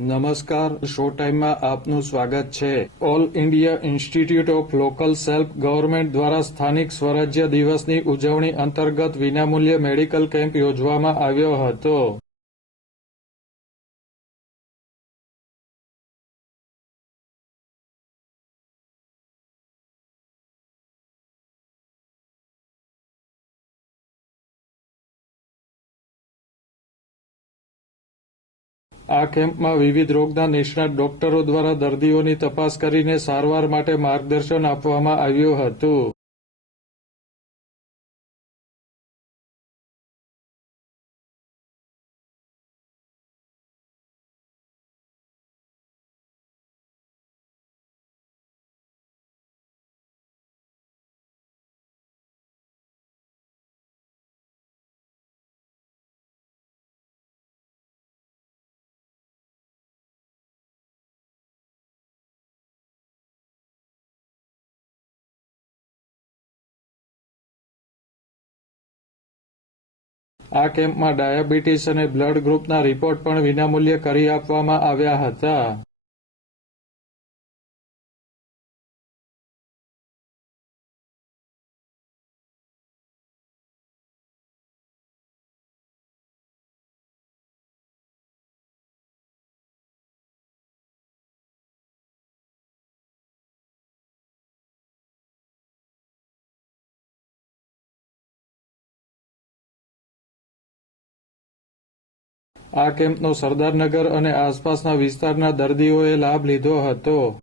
નમસ્કાર શો ટાઈમમાં આપનું સ્વાગત છે. All India Institute of Local Self Government દ્વારા સ્થાનિક સ્વરાજ્ય દિવસની ઉજવણી અંતર્ગત વિનામૂલ્યે મેડિકલ કેમ્પ યોજવામાં આવ્યો હતો. આ કેમ્પમાં વિવિધ રોગના નિષ્ણાત ડોક્ટરો દ્વારા દર્દીઓની તપાસ કરીને સારવાર માટે માર્ગદર્શન આપવામાં આવ્યું હતું. આ કેમ્પમાં ડાયાબિટીસ અને બ્લડ ગ્રુપના રિપોર્ટ પણ વિનામૂલ્યે કરી આપવામાં આવ્યા હતા. આ કેમ્પનો સરદારનગર અને આસપાસના વિસ્તારના દર્દીઓએ લાભ લીધો હતો.